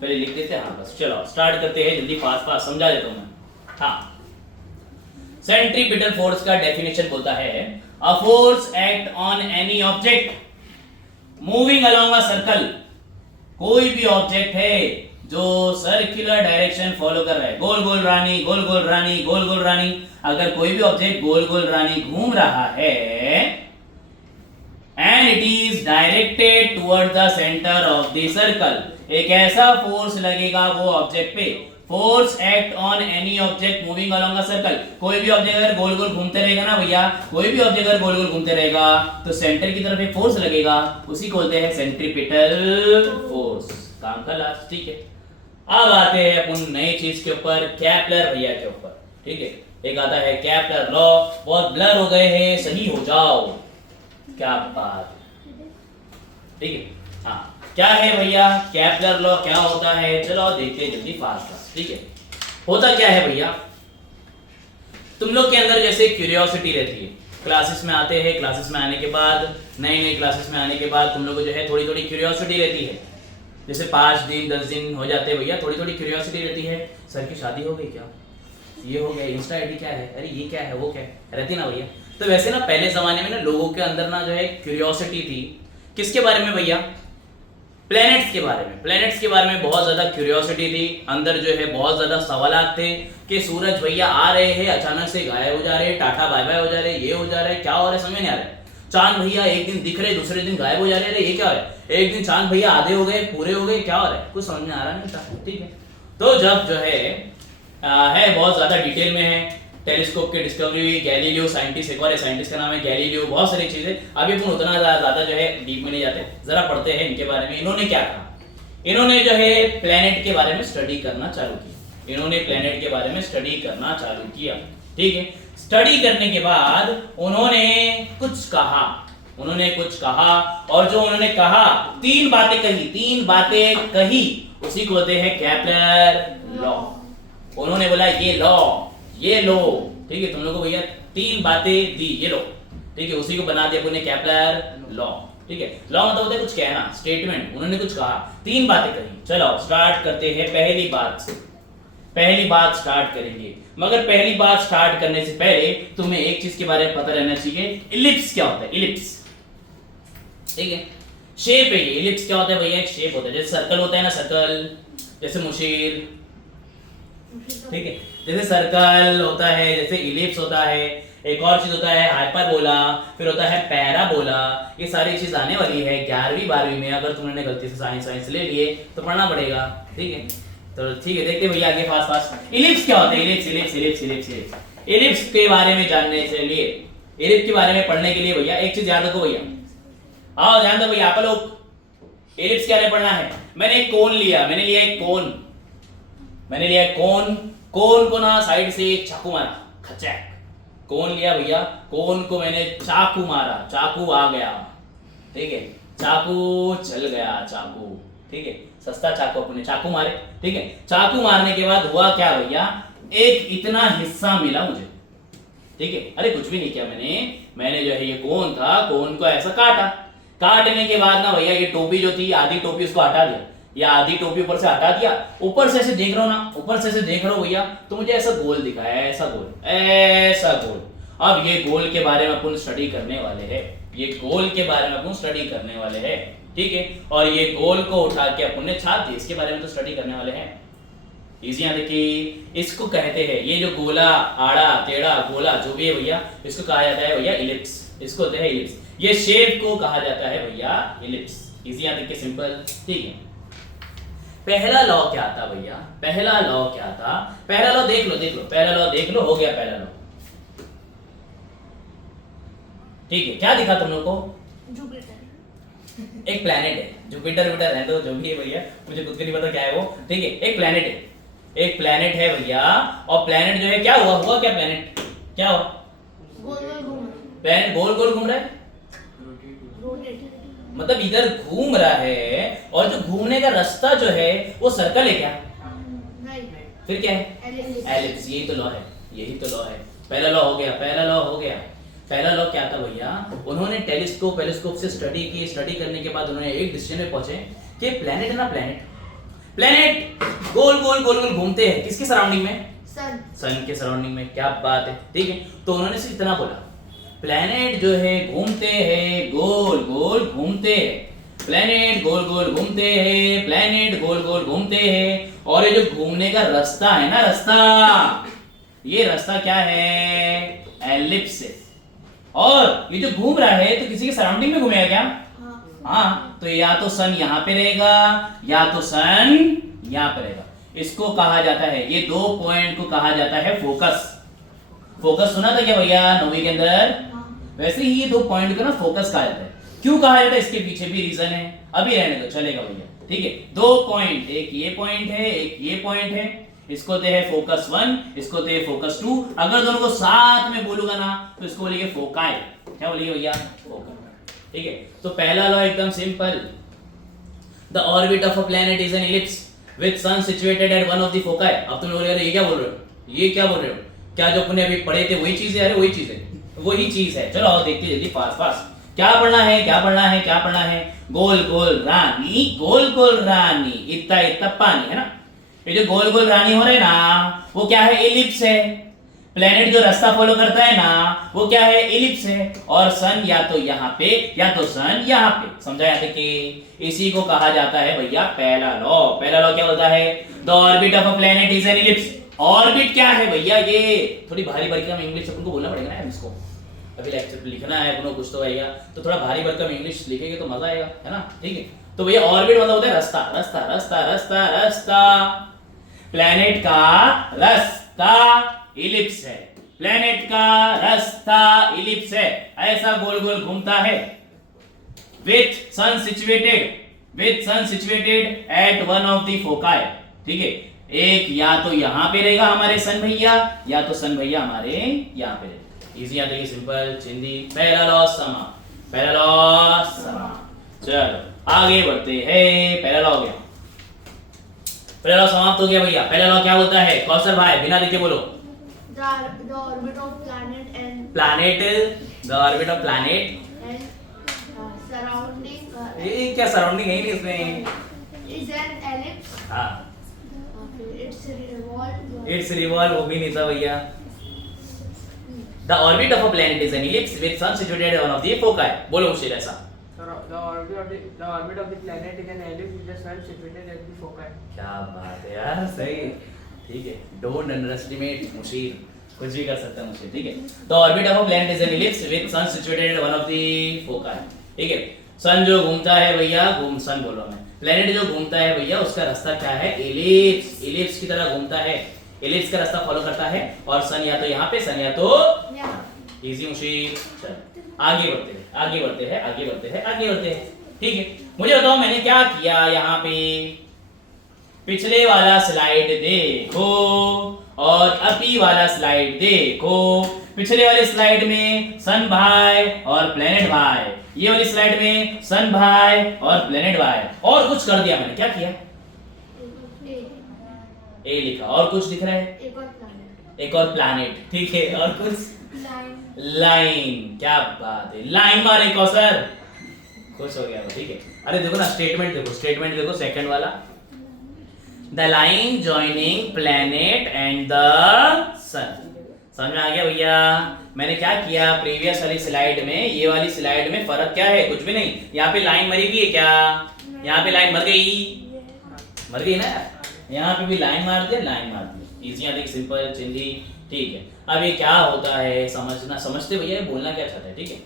पहले लिख देते हैं। हाँ बस चलो स्टार्ट करते हैं, जल्दी फास्ट समझा देता हूं मैं। हाँ, सेंट्रीपिटल फोर्स का डेफिनेशन बोलता है a force act on any object moving along a circle. कोई भी ऑब्जेक्ट है जो सर्कुलर डायरेक्शन फॉलो कर रहा है, गोल गोल रानी, गोल गोल रानी, गोल गोल रानी। अगर कोई भी ऑब्जेक्ट गोल गोल रानी घूम रहा है and it is directed toward the centre of the circle, एक ऐसा फोर्स लगेगा वो ऑब्जेक्ट पे। Force act on any object moving along a circle. कोई भी ऑब्जेक्ट अगर गोल गोल घूमते रहेगा ना भैया, कोई भी ऑब्जेक्ट अगर गोल गोल घूमते रहेगा तो सेंटर की तरफ एक फोर्स लगेगा, उसी को बोलते हैं सेंट्रीपिटल फोर्स। काम का लास्ट। ठीक है, अब आते हैं अपन नई चीज के ऊपर, केपलर भैया के ऊपर। ठीक है, एक आता है केपलर लॉ। बहुत ब्लर हो गए हैं, सही हो जाओ, क्या बात। ठीक है, हाँ क्या है भैया केपलर लॉ, क्या होता है? चलो देखते हैं जल्दी फास्ट। ठीक है, होता क्या है भैया, तुम लोग के अंदर जैसे क्यूरियोसिटी रहती है, क्लासेस में आते हैं, क्लासेस में आने के बाद, नई क्लासेस में आने के बाद तुम लोग को जो है थोड़ी थोड़ी क्यूरियोसिटी रहती है। जैसे 5 दिन 10 दिन हो जाते हैं भैया, थोड़ी थोड़ी क्यूरियोसिटी रहती है, सर की शादी हो गई क्या, ये हो गया, इंस्टा आईडी क्या है, अरे ये क्या है, वो क्या है, रहती ना भैया। तो वैसे ना पहले जमाने में ना लोगों के अंदर ना जो है क्यूरियोसिटी थी, किसके बारे में भैया? प्लैनेट्स के बारे में। प्लैनेट्स के बारे में बहुत ज्यादा क्यूरियोसिटी थी, अंदर जो है बहुत ज्यादा सवालात थे कि सूरज भैया आ रहे हैं, अचानक से गायब हो जा रहे हैं, टाटा बाय बाय हो जा रहे हैं, ये हो जा रहा है, क्या हो रहा है समझ नहीं आ रहा है। चांद भैया एक दिन दिख रहे, दूसरे दिन गायब हो जा रहे हैं, ये क्या है, एक दिन चांद भैया आधे हो गए, पूरे हो गए, क्या हो रहा है, कुछ समझ में आ रहा नहीं था। ठीक है, तो जब जो है बहुत ज्यादा डिटेल में है, टेलीस्कोप की डिस्कवरी हुई, गैलीलियो साइंटिस्ट, एक और साइंटिस्ट का नाम है गैलीलियो, बहुत सारी चीजें। अभी अपन उतना ज्यादा जो है डीप में नहीं जाते, जरा पढ़ते हैं इनके बारे में। इन्होंने क्या कहा, इन्होंने जो है प्लेनेट के बारे में स्टडी करना चालू किया, इन्होंने प्लेनेट के बारे में स्टडी करना चालू किया। ठीक है, स्टडी करने के बाद उन्होंने कुछ कहा, और जो उन्होंने कहा 3 बातें कही, उसी को कहते हैं केपलर लॉ। उन्होंने बोला ये लो, ठीक है, तुम लोगों को भैया 3 बातें दी, ये लो, ठीक है, उसी को बना दिया अपने केपलर लॉ। ठीक है, लॉ मतलब होता है कुछ कहना, स्टेटमेंट। उन्होंने कुछ कहा, 3 बातें कही। चलो स्टार्ट करते हैं पहली बात से। पहली बात स्टार्ट करेंगे, मगर पहली बात स्टार्ट करने से पहले तुम्हें एक चीज के बारे में पता रहना चाहिए, इलिप्स क्या होता है। इलिप्स, ठीक है, शेप है ये। इलिप्स क्या होता है भैया? एक शेप होता है, जैसे सर्कल होता है ना, सर्कल जैसे मुशीर, ठीक है, जैसे सर्कल होता है, जैसे इलिप्स होता है, एक और चीज होता है हाइपरबोला, फिर होता है पैराबोला। ये सारी चीज आने वाली है 11वीं 12वीं में, अगर तुमने गलती से साइंस ले लिए तो पढ़ना पड़ेगा। ठीक है, तो ठीक है, देखते भैया आगे फास्ट। इलिप्स क्या होता है? इलिप्स के बारे में जानने के लिए, इलिप्स के बारे में पढ़ने के लिए भैया एक चीज याद रखो भैया, आओ ध्यान दो भैया आप लोग, इलिप्स क्या पढ़ना है। मैंने एक कोन लिया, मैंने लिया एक कोन को ना साइड से चाकू मारा, खचैक। कोन लिया भैया, कोन को मैंने चाकू मारा, चाकू आ गया, ठीक है, चाकू चल गया, चाकू, ठीक है, सस्ता चाकू अपने चाकू मारे, ठीक है। चाकू मारने के बाद हुआ क्या भैया, एक इतना हिस्सा मिला मुझे, ठीक है। अरे कुछ भी नहीं किया मैंने जो है ये कोन था, कोन को ऐसा काटा, काटने के बाद ना भैया ये टोपी जो थी, आधी टोपी उसको हटा दिया, या आधी टोपी ऊपर से हटा दिया, ऊपर से ऐसे देख रहा हूं ना, ऊपर से ऐसे देख रहा हूं भैया, तो मुझे ऐसा गोल दिखा है, ऐसा गोल, ऐसा गोल। अब ये गोल के बारे में अपन स्टडी करने वाले हैं, ये गोल के बारे में अपन स्टडी करने वाले हैं, ठीक है। और ये गोल को उठा के अपन ने छाप दिया, इसके बारे में तो स्टडी करने वाले हैं। इजी यहाँ देखिए, इसको कहते हैं, ये जो गोला, आड़ा, टेढ़ा, गोला जो भी है भैया, इसको कहा जाता है भैया इलिप्स, इसको होते हैं इलिप्स। ये शेप को कहा जाता है भैया इलिप्स। इजी यहाँ देखिए, सिंपल, ठीक है। पहला लॉ क्या था भैया, पहला लॉ क्या था, पहला लॉ देख लो, पहला लॉ देख लो, हो गया पहला लॉ, ठीक है। क्या दिखा तुम लोग को, जुपिटर, एक प्लेनेट है, जुपिटर विटर है तो जो भी है भैया, मुझे खुद को नहीं पता क्या है वो, ठीक है। एक प्लेनेट है, एक प्लेनेट है भैया, और प्लेनेट जो है क्या हुआ क्या प्लेनेट क्या हुआ, गोल गोल घूम प्लेनेट गोल गोल घूम रहा है, रोटेट, मतलब इधर घूम रहा है, और जो घूमने का रास्ता जो है वो सर्कल है क्या, नहीं, फिर क्या है, एलिप्स, एलिप्स। यही तो लॉ है, यही तो लॉ है। पहला लॉ हो गया, पहला लॉ हो गया। पहला लॉ क्या था भैया, उन्होंने टेलीस्कोप से स्टडी की, स्टडी करने के बाद उन्होंने एक डिसीजन में पहुंचे कि प्लेनेट है ना, प्लेनेट गोल गोल गोल गोल घूमते हैं, किसके सराउंडिंग में, सन के सराउंडिंग में। क्या बात है, ठीक है। तो उन्होंने सिर्फ इतना बोला, प्लेनेट जो है घूमते हैं, गोल गोल घूमते हैं, प्लेनेट गोल गोल घूमते हैं, प्लेनेट गोल गोल घूमते हैं, और ये जो घूमने का रास्ता है ना, रास्ता, ये रास्ता क्या है, एलिप्स है। और ये जो घूम रहा है तो किसी के सराउंडिंग में घूमेगा क्या, हाँ, तो या तो सन यहाँ पे रहेगा, या तो सन यहाँ पे रहेगा। इसको कहा जाता है, ये दो पॉइंट को कहा जाता है फोकस। फोकस सुना था क्या भैया 9वीं के अंदर, वैसे ही ये दो पॉइंट को ना फोकस कहा जाता है। क्यों कहा जाता है, इसके पीछे भी रीजन है, अभी रहने दो, चलेगा भैया, ठीक है। दो पॉइंट, एक ये पॉइंट है, एक ये पॉइंट है, इसको होते हैं फोकस 1, इसको होते हैं फोकस 2। अगर दोनों को साथ में बोलूंगा ना तो इसको बोलेंगे फोकाई। क्या बोलेंगे भैया, फोकाई, ठीक है। तो पहला लॉ एकदम simple, the orbit of a planet is an ellipse with sun situated at one of the foci. अब तुम लोग ये क्या बोल रहे हो, ये क्या बोल रहे हो, क्या जो अपने अभी पढ़े थे वही चीज है, अरे वही चीज है, वही चीज है। चलो आओ देखते जल्दी, फास्ट फास्ट। क्या पढ़ना है, क्या पढ़ना है, क्या पढ़ना है, गोल गोल रानी, गोल गोल रानी, इतना इतना पानी, है ना। ये जो गोल गोल रानी हो रहे ना, वो क्या है, इलिप्स है। प्लेनेट जो रास्ता फॉलो करता है ना, वो क्या है, इलिप्स है। और सन या तो यहाँ पे, या तो सन यहाँ पे। समझा जाता है कि इसी को कहा जाता है भैया पहला लॉ। पहला लॉ क्या होता है, the orbit of a planet is an ellipse. Orbit क्या है भैया, ये थोड़ी भारी भरकम इंग्लिश अपन को बोलना पड़ेगा ना इसको, अभी लेक्चर लिखना है अपन को कुछ तो भैया, तो थोड़ा भारी भरकम इंग्लिश लिखेंगे तो मजा आएगा, है ना, ठीक है। तो भैया ऑर्बिट मतलब होता है रास्ता, रास्ता रास्ता रास्ता रास्ता। प्लेनेट का रास्ता इलिप्स है, प्लेनेट का रास्ता इलिप्स है, ऐसा गोल गोल घूमता है। With sun situated at one of the foci, ठीक है। एक या तो यहाँ पे रहेगा हमारे सन भैया, या तो सन भैया हमारे यहाँ पे रहेगा। इजी याद है, सिंपल चिंदी। पहला लॉ समा, पहला लॉ समा। चलो आगे बढ़ते हैं, पहला लॉ हो गया, पहला लॉ समाप्त हो गया भैया। पहला लॉ क्या बोलता है, कौशल भाई बिना देखे बोलो, the orbit of planet and the orbit of planet surrounding ये क्या सराउंडिंग है ही नहीं इसमें, is an ellipse. हाँ It's इट्स रिवॉल्व, वो भी नहीं था भैया। The orbit of a planet is an ellipse with sun situated at one of the foci. बोलो मुझे ऐसा। The orbit of the planet is an ellipse with the sun situated at the foci. क्या बात है यार, सही, ठीक है। डोंट अंडरएस्टिमेट मुशीर, कुछ भी कर सकता है मुशीर, ठीक है। The orbit of a planet is an ellipse with sun situated at one of the foci, ठीक है। सन जो घूमता है भैया, सन बोलो मैं, प्लैनेट जो घूमता है भैया उसका रास्ता क्या है, इलिप्स, इलिप्स की तरह घूमता है, इलिप्स का रास्ता फॉलो करता है। और सन या तो यहाँ पे, सन या तो इजी मुशीर। चल आगे बढ़ते हैं, आगे बढ़ते हैं, आगे बढ़ते हैं, आगे बढ़ते हैं, ठीक है। मुझे बताओ मैंने क्या किया यहाँ पे, पिछले वाला स्लाइड देखो और अभी वाला स्लाइड देखो। पिछले वाले स्लाइड में सन भाई और प्लेनेट भाई, ये वाली स्लाइड में सन भाई और प्लेनेट भाई। और कुछ कर दिया मैंने, क्या किया? ए लिखा, और कुछ दिख रहा है? एक और प्लैनेट, ठीक है। और कुछ? लाइन। क्या बात है, लाइन मारे कौसर, खुश हो गया वो, ठीक है। अरे देखो ना, स्टेटमेंट देखो, स्टेटमेंट देखो, सेकंड वाला, the line joining planet and the sun. समझ में आ गया भैया? मैंने क्या किया प्रीवियस वाली स्लाइड में, ये वाली स्लाइड में फर्क क्या है? कुछ भी नहीं। यहाँ पे लाइन मरी हुई है क्या? यहाँ पे लाइन मर गई ना। यहाँ पे भी लाइन मार दिया, लाइन मार दी, इजी है, सिंपल चिंदी, ठीक है। अब ये क्या होता है समझना, समझते भैया बोलना क्या चाहता है, ठीक है।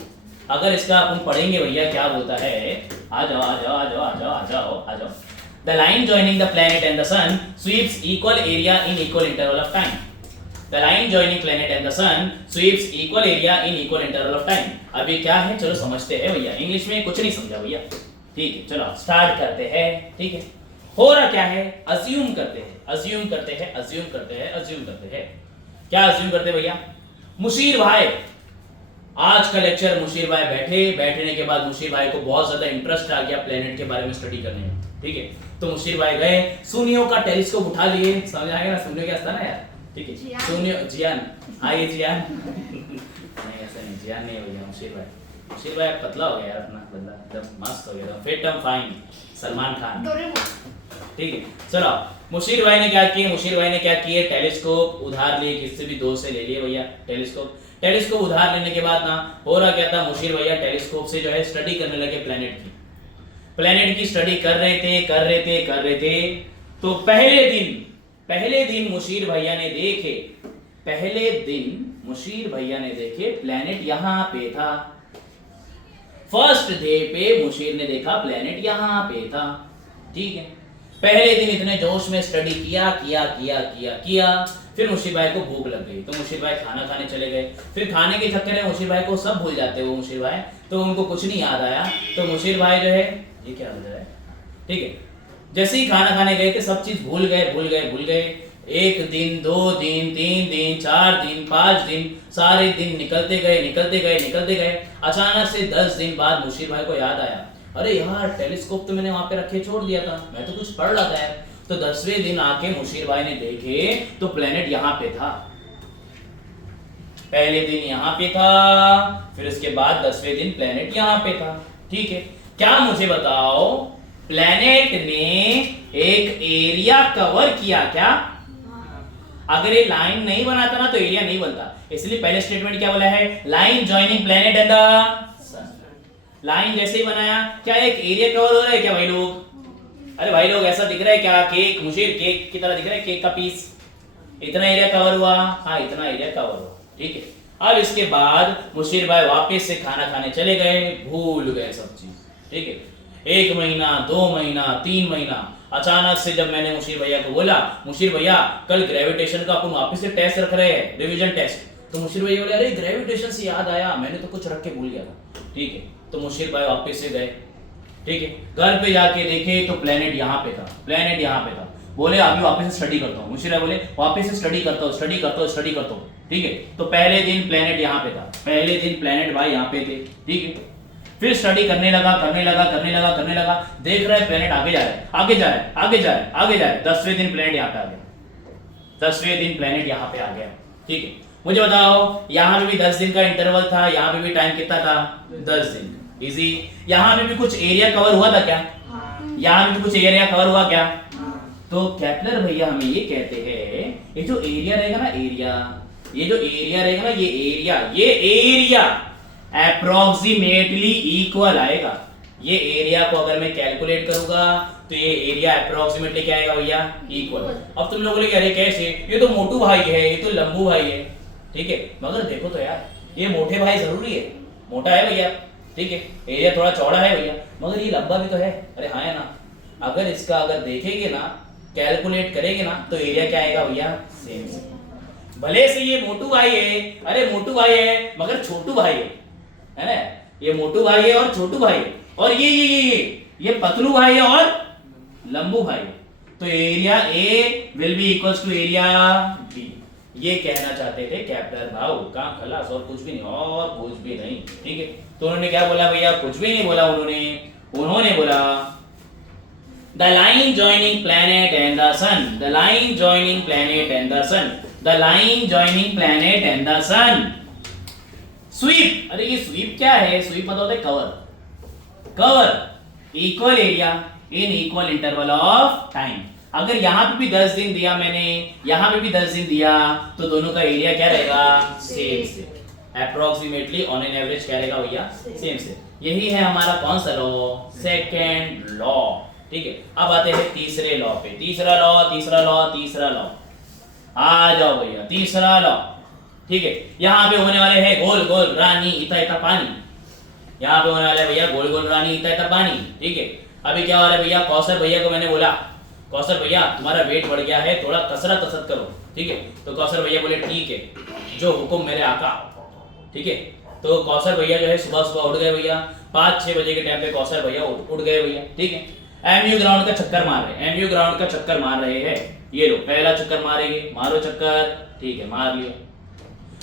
अगर इसका अपन पढ़ेंगे भैया क्या बोलता है, आ जाओ आ जाओ आ जाओ आ जाओ आ जाओ आ जाओ। The line joining the planet and the sun sweeps equal area in equal interval of time. The line joining planet and the sun sweeps equal area in equal interval of time. अब ये क्या है चलो समझते हैं भैया, English में कुछ नहीं समझा भैया, ठीक है। चलो स्टार्ट करते हैं, ठीक है। हो रहा क्या है, अज्यूम करते हैं, अज्यूम करते हैं, अज्यूम करते हैं, अज्यूम करते हैं। क्या अज्यूम करते हैं भैया? मुशीर भाई, आज का लेक्चर मुशीर भाई बैठने के बाद मुशीर भाई को बहुत ज्यादा इंटरेस्ट आ गया प्लेनेट के बारे में स्टडी करने में, ठीक है। तो मुशीर भाई गए, सूनियों का टेलीस्कोप उठा लिए, समझ आएगा ना, सूनियों क्या था ना यार, ठीक है। सूनियों, जियान, आइए जियान नहीं ऐसा नहीं, जियान नहीं भैया, मुशीर भाई पतला हो गया यार अपना बंदा, एकदम मस्त हो गया, fit and fine, Salman Khan, ठीक है। चलो मुशीर भाई ने क्या किए, मुशीर भाई ने क्या किए, टेलीस्कोप उधार लिए, किससे भी दोस्त से ले लिए भैया टेलीस्कोप उधार लेने के बाद ना हो रहा क्या था, मुशीर भैया टेलीस्कोप से जो है स्टडी करने लगे प्लेनेट की स्टडी कर रहे थे। तो पहले दिन मुशीर भैया ने देखे प्लेनेट यहाँ पे था। फर्स्ट डे पे मुशीर ने देखा प्लेनेट यहाँ पे था, ठीक है। पहले दिन इतने जोश में स्टडी किया, फिर मुशीर भाई को भूख लग गई, तो मुशीर भाई खाना खाने चले गए। फिर खाने के चक्कर में मुशीर भाई को सब भूल जाते वो मुशीर भाई, तो उनको कुछ नहीं याद आया। तो मुशीर भाई जो है, ये क्या हो रहा है, ठीक है, जैसे ही खाना खाने गए थे सब चीज भूल गए। 1 दिन 2 दिन 3 दिन 4 दिन 5 दिन, सारे दिन निकलते गए। अचानक से 10 दिन बाद मुशीर भाई को याद आया, अरे यार टेलीस्कोप तो मैंने वहां पे रखे छोड़ दिया था, मैं तो कुछ पढ़ रहा था यार। तो 10वें दिन आके मुशीर भाई ने देखे तो प्लेनेट यहाँ पे था। पहले दिन यहाँ पे था, फिर उसके बाद 10वें दिन प्लेनेट यहाँ पे था, ठीक है। क्या मुझे बताओ, प्लेनेट ने एक एरिया कवर किया क्या? अगर ये लाइन नहीं बनाता ना तो एरिया नहीं बनता, इसलिए पहले स्टेटमेंट क्या बोला है, line joining planet and the line जैसे ही बनाया, क्या एक एरिया कवर हो रहा है क्या भाई लोग? अरे भाई लोग ऐसा दिख रहा है क्या, केक मुशीर केक की तरह दिख रहा है, केक का पीस, इतना एरिया कवर हुआ, हाँ इतना एरिया कवर हुआ, ठीक है। अब इसके बाद मुशीर भाई वापस से खाना खाने चले गए, भूल गए सब चीज, ठीक है। 1 महीना 2 महीना 3 महीना, अचानक से जब मैंने मुशीर भैया को बोला, मुशीर भैया कल ग्रेविटेशन का अपन वापस से टेस्ट रख रहे हैं, रिवीजन टेस्ट। तो मुशीर भैया बोले, अरे ग्रेविटेशन से याद आया, मैंने तो कुछ रख के भूल गया था, ठीक है। तो मुशीर भाई वापस से गए, ठीक है। घर पे जाके देखे तो प्लेनेट यहाँ पे था, बोले अभी वापस से स्टडी करता हूँ। मुशीर भाई बोले वापस से स्टडी करता हूँ, ठीक है। तो पहले दिन प्लेनेट यहाँ पे था, पहले दिन प्लेनेट भाई यहाँ पे थे, ठीक है। फिर स्टडी करने लगा, देख रहा है प्लेनेट आगे जा रहा है। 10वें दिन प्लेनेट यहाँ पे आ गया, ठीक है। मुझे बताओ, यहाँ पे भी 10 दिन का इंटरवल था, यहाँ पे भी टाइम कितना था, 10 दिन, इजी। यहाँ पे भी कुछ एरिया कवर हुआ था क्या? यहाँ पे भी कुछ एरिया कवर हुआ क्या? तो केपलर भैया हमें ये कहते हैं, ये जो एरिया रहेगा ना, ये एरिया अप्रोक्सीमेटली इक्वल आएगा। ये एरिया को अगर मैं कैलकुलेट करूंगा तो ये एरिया अप्रोक्सीमेटली क्या आएगा भैया, इक्वल। अब तुम लोग बोलोगे अरे कैसे, ये तो मोटू भाई है, ये तो लंबू भाई है, ठीक है। मगर देखो तो यार, ये मोटे भाई जरूरी है, मोटा है भैया, ठीक है, एरिया थोड़ा चौड़ा है भैया, मगर ये लंबा भी तो है, अरे हाँ है ना। अगर इसका अगर देखेंगे ना, कैलकुलेट करेंगे ना, तो एरिया क्या आएगा भैया, सेम। भले से ये मोटू भाई है, अरे मोटू भाई है मगर छोटू भाई है ना, ये मोटू भाई है और छोटू भाई है, और ये पतलू भाई है और लंबू भाई है। तो area A will be equals to area B, ये कहना चाहते थे केपलर भाव का खलास, और कुछ भी नहीं, और कुछ भी नहीं। ठीक है, तो उन्होंने क्या बोला भैया? कुछ भी नहीं बोला उन्होंने बोला the line joining planet and the sun, the line joining planet and the sun, the line joining planet and the sun sweep. अरे ये स्वीप क्या है? स्वीप पता होता है cover, cover equal area in equal interval of time. अगर यहाँ पे भी 10 दिन दिया मैंने, यहाँ पे भी 10 दिन दिया, तो दोनों का एरिया क्या रहेगा? सेम से, अप्रोक्सीमेटली ऑन एन एवरेज क्या रहेगा भैया? सेम से। यही है हमारा कौन सा लॉ? Second law. ठीक है, अब आते हैं तीसरे लॉ पे। तीसरा लॉ, तीसरा लॉ, तीसरा लॉ, आ जाओ भैया, तीसरा लॉ। ठीक है, यहाँ पे होने वाले हैं गोल गोल रानी इता इता पानी, यहाँ पे होने वाला है भैया गोल गोल रानी इता इता पानी। ठीक है, अभी क्या हो रहा है भैया? कौशल भैया को मैंने बोला, कौशल भैया तुम्हारा वेट बढ़ गया है, थोड़ा कसरत करो। ठीक है, तो कौशल भैया बोले ठीक है, जो हुक्म मेरे आका। ठीक है, तो कौशल भैया जो है सुबह सुबह उठ गए भैया, 5-6 बजे के टाइम पे कौशल भैया उठ गए भैया। ठीक है, एमयू ग्राउंड का चक्कर मार रहे हैं, एमयू ग्राउंड का चक्कर मार रहे हैं। ये लो पहला चक्कर मारेंगे, मारो चक्कर। ठीक है, मार लिया।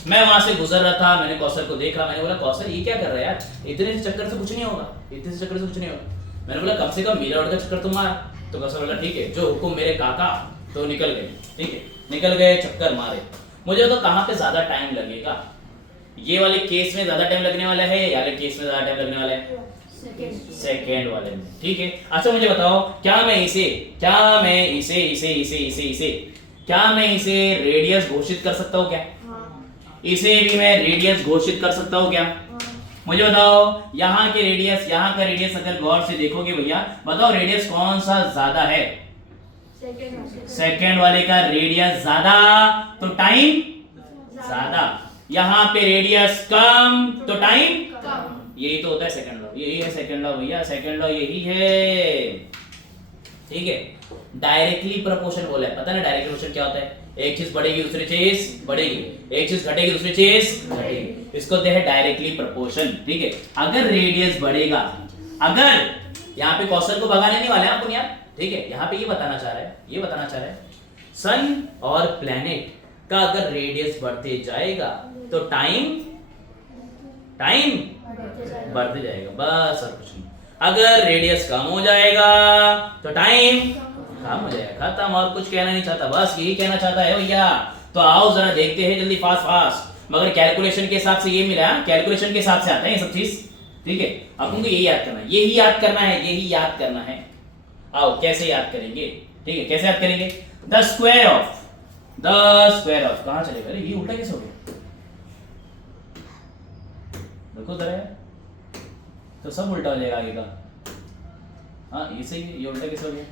मैं वहां से गुजर रहा था, मैंने कौशल को देखा, मैंने बोला कौशल ये क्या कर रहा है यार? इतने से चक्कर से कुछ नहीं होगा, इतने से चक्कर से कुछ नहीं होगा। मैंने बोला कम से कम मेरा उड़ का चक्कर तो मार। तो कौशल बोला ठीक है, जो हुक्म मेरे काका। तो निकल गए। ठीक है, निकल गए, चक्कर मारे। मुझे तो कहाँ पे ज्यादा टाइम लगेगा? ये वाले केस में ज्यादा टाइम लगने वाला है, या वाले केस में ज्यादा टाइम लगने वाला है? सेकेंड वाले में। ठीक है, अच्छा मुझे बताओ, क्या मैं इसे रेडियस घोषित कर सकता हूँ क्या? इसे भी मैं रेडियस घोषित कर सकता हूँ क्या? मुझे बताओ, यहाँ के रेडियस, यहाँ का रेडियस अगर गौर से देखोगे भैया, बताओ रेडियस कौन सा ज्यादा है? सेकेंड वाले का रेडियस ज्यादा, तो टाइम ज्यादा। यहाँ पे रेडियस कम, तो टाइम कम। यही तो होता है सेकेंड लॉ, यही है सेकेंड लॉ भैया, सेकेंड लॉ यही है। ठीक है, डायरेक्टली प्रोपोर्शन बोला है, पता ना डायरेक्टली प्रोपोर्शन क्या होता है? एक चीज बढ़ेगी दूसरी चीज बढ़ेगी, एक चीज घटेगी दूसरी चीज घटेगी, इसको कहते हैं डायरेक्टली प्रोपोर्शन। ठीक है, अगर रेडियस बढ़ेगा, अगर यहाँ पे कौशल को भगाने नहीं वाले हैं अपन यार। ठीक है, यहाँ पे ये बताना चाह रहा है सन और प्लैनेट का अगर रेडियस बढ़ते जाएगा तो टाइम बढ़ते जाएगा, बस और कुछ नहीं। अगर रेडियस कम हो जाएगा तो टाइम कम हो जाएगा, खत्म। और कुछ कहना नहीं चाहता, बस यही कहना चाहता है भैया। तो आओ जरा देखते हैं जल्दी, फास्ट। मगर कैलकुलेशन के हिसाब से ये मिला, कैलकुलेशन के हिसाब से आता है ये सब चीज। ठीक है, अब तुमको यही याद करना है, यही याद करना है। आओ कैसे याद करेंगे? ठीक है, कैसे याद करेंगे? द स्क्वायर ऑफ कहां चले गए? ये उल्टा कैसे हो गया? देखो जरा, तो सब उल्टा हो जाएगा आगे का। हाँ ये सही है, ये उल्टा कैसे हो गया?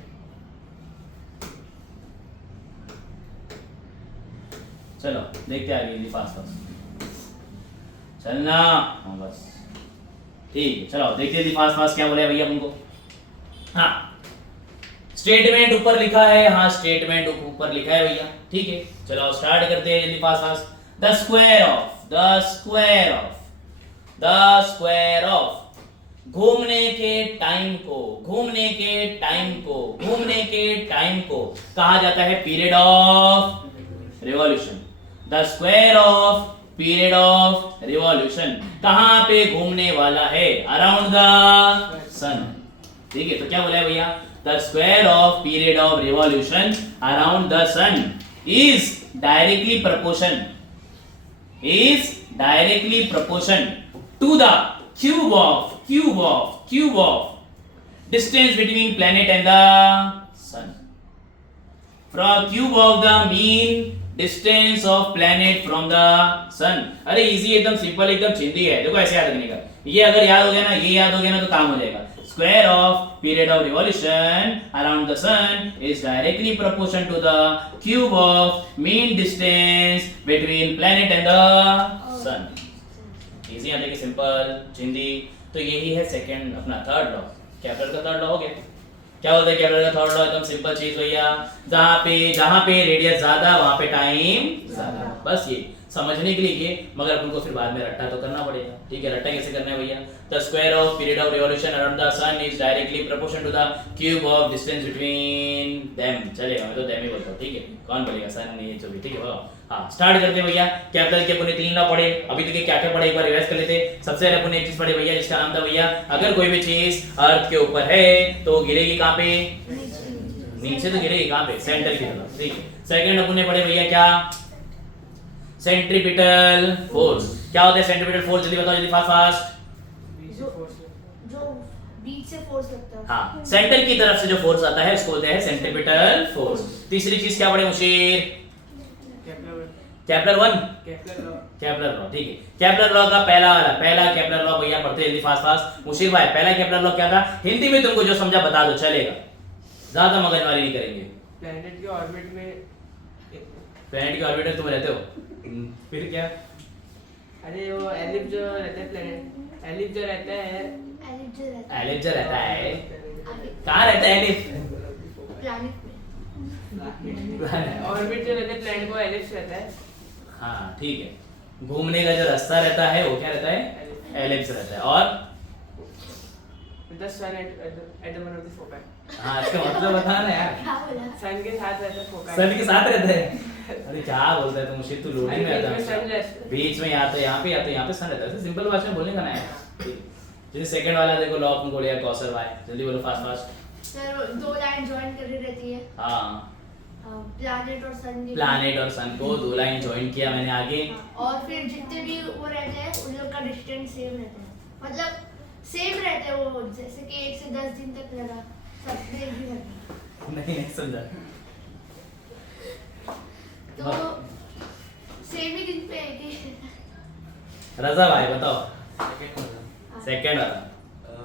चलो देखते हैं आगे, फास्ट चलना। हाँ बस ठीक है, चलो देखते हैं फास्ट क्या बोला है भैया उनको। हाँ स्टेटमेंट ऊपर लिखा है, हाँ स्टेटमेंट ऊपर लिखा है भैया। ठीक है, चलो स्टार्ट करते हैं जल्दी फास्ट। द स्क्वायर ऑफ घूमने के टाइम को कहा जाता है period of revolution. The square of period of revolution कहां पे घूमने वाला है? Around the sun. ठीक है, तो क्या बोला है भैया? The square of period of revolution around the sun is directly proportion to the cube of distance between planet and the sun, from cube of the mean distance of planet from the sun। अरे easy, एकदम simple, एकदम चिंदी है। देखो ऐसे याद रखने का, ये अगर याद हो गया ना, तो काम हो जाएगा। Square of period of revolution around the sun is directly proportional to the cube of mean distance between planet and the sun। Easy याद है कि सिंपल चिंदी। तो यही है सेकंड अपना थर्ड लॉ। केपलर का थर्ड लॉ हो गया। क्या होता है केपलर का थर्ड लॉ? एकदम सिंपल चीज भैया, जहां पे रेडियस ज्यादा वहां पे टाइम ज्यादा, बस ये समझने के लिए ये। मगर अपन को फिर बाद में रट्टा तो करना पड़ेगा। ठीक है, रट्टा कैसे करना है भैया? The square of period of revolution around the sun is directly proportional to the cube of distance between them. चलेगा, मैं तो देम ही बोलता हूं। ठीक है, कौन बोलेगा सन नहीं, जो भी। ठीक है, हाँ स्टार्ट करते हैं भैया। केपलर के अपने 3 लॉ पढ़े, अभी तक क्या क्या पढ़े एक बार रिवाइज कर लेते। सबसे पहले अपने एक चीज पढ़े भैया जिसका नाम था भैया, अगर कोई भी चीज अर्थ के ऊपर है तो गिरेगी कहाँ पे? नीचे तो गिरेगी कहाँ पे? सेंटर की तरफ, ठीक है। सेकंड अपन ने पढ़े भैया क्या? Centripetal force. क्या होता है सेंट्रीपिटल फोर्स? जल्दी बताओ, जल्दी फास्ट फास्ट। जो बीच से फोर्स लगता है। हाँ, सेंटर की तरफ से जो फोर्स आता है उसको बोलते हैं सेंट्रीपिटल फोर्स। तीसरी चीज क्या पढ़े Mushir? Kepler one, Kepler law, ठीक है। केपलर लॉ का पहला केपलर लॉ भैया पढ़ते जल्दी फास्ट फास्ट। मुशीर भाई पहला केपलर लॉ क्या था? हिंदी में तुमको जो समझा बता दो चलेगा, ज्यादा मगजमारी नहीं करेंगे। प्लैनेट के ऑर्बिट में, प्लैनेट के ऑर्बिट में तुम रहते हो, फिर क्या? अरे वो एलिप्स जो रहता है, प्लैनेट एलिप्स जो रहता है, एलिप्स जो रहता है कहाँ रहता है एलिप्स? प्लैनेट में। ऑर्बिट जो रहता है प्लैनेट को एलिप्स रहता है। हाँ ठीक है, घूमने का जो रास्ता रहता है वो क्या रहता है? एलिप्स रहता है। और The sun at the one of the foci. हाँ इसका मतलब बता ना यार। क्या बोला? सन के साथ रहता है फोकस। सन के साथ रहते हैं। अरे क्या बोलता है तू मुशीर, तू लोडिंग में आता है। बीच में या तो यहाँ पे या तो यहाँ पे सन रहता है। सिंपल भाषा में बोलने का ना है। जैसे सेकंड वाला देखो लॉ अपन को लिया कौशल भाई, जल्दी बोलो fast fast. Sir 2 line join कर रहती है। हाँ प्लैनेट और सन की। प्लैनेट और सन को 2 लाइन ज्वाइन किया मैंने आगे। और फिर जितने भी वो रहते हैं उन लोग का डिस्टेंस सेम रहता है, मतलब सेम रहते हैं वो, जैसे कि 1 से 10 दिन तक लगा सब सेम ही रहता नहीं समझा। तो सेम ही दिन पे एक ही। रजा भाई बताओ सेकंड वाला।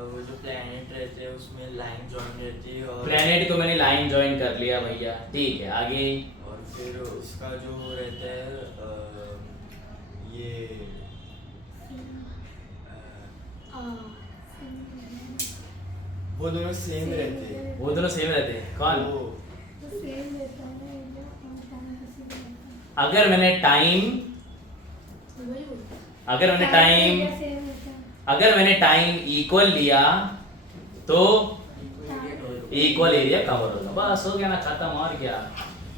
वो जो प्लैनेट रहते हैं उसमें लाइन जॉइन रहती है और प्लैनेट को मैंने लाइन ज्वाइन कर लिया भैया, ठीक है आगे। और फिर उसका जो रहता है ये वो दोनों सेम रहते हैं। वो दोनों सेम रहते हैं। कौन? वो अगर मैंने टाइम अगर मैंने टाइम इक्वल लिया तो इक्वल एरिया कवर होगा, बस हो गया ना, खत्म। और क्या?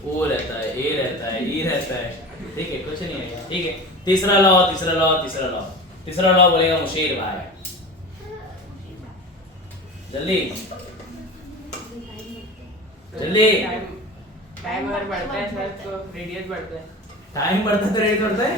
ओ रहता है, ए रहता है, ई रहता है, ठीक है कुछ नहीं है, ठीक है। तीसरा लॉ बोलेगा मुशीर भाई, जल्दी जल्दी। टाइम अगर बढ़ता है सर तो रेडियस बढ़ता है। टाइम बढ़ता तो रेडियस बढ़ता है।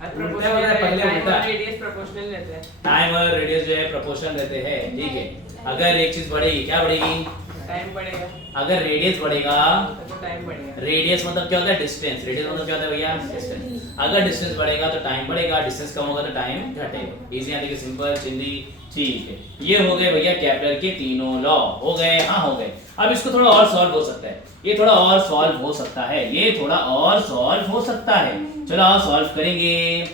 उल्टा हो रहा है, पहले उल्टा। रेडियस प्रोपोर्शनल रहता है। टाइम और रेडियस जो है प्रोपोर्शन रहते हैं, ठीक है। अगर एक चीज बढ़ेगी, क्या बढ़ेगी? टाइम बढ़ेगा। अगर रेडियस बढ़ेगा, तो टाइम बढ़ेगा। रेडियस मतलब क्या होता है? डिस्टेंस। रेडियस मतलब क्या होता है भैया? डिस्टेंस। अगर डिस्टेंस बढ़ेगा तो टाइम बढ़ेगा, डिस्टेंस कम होगा तो टाइम घटेगा। इजी यानी कि सिंपल चिंदी, ठीक है। ये हो गए भैया केपलर के तीनों लॉ, हो गए? हाँ हो गए। अब इसको थोड़ा और सॉल्व हो सकता है, ये थोड़ा और सॉल्व हो सकता है, ये थोड़ा और सॉल्व हो सकता है। चलो और सॉल्व करेंगे।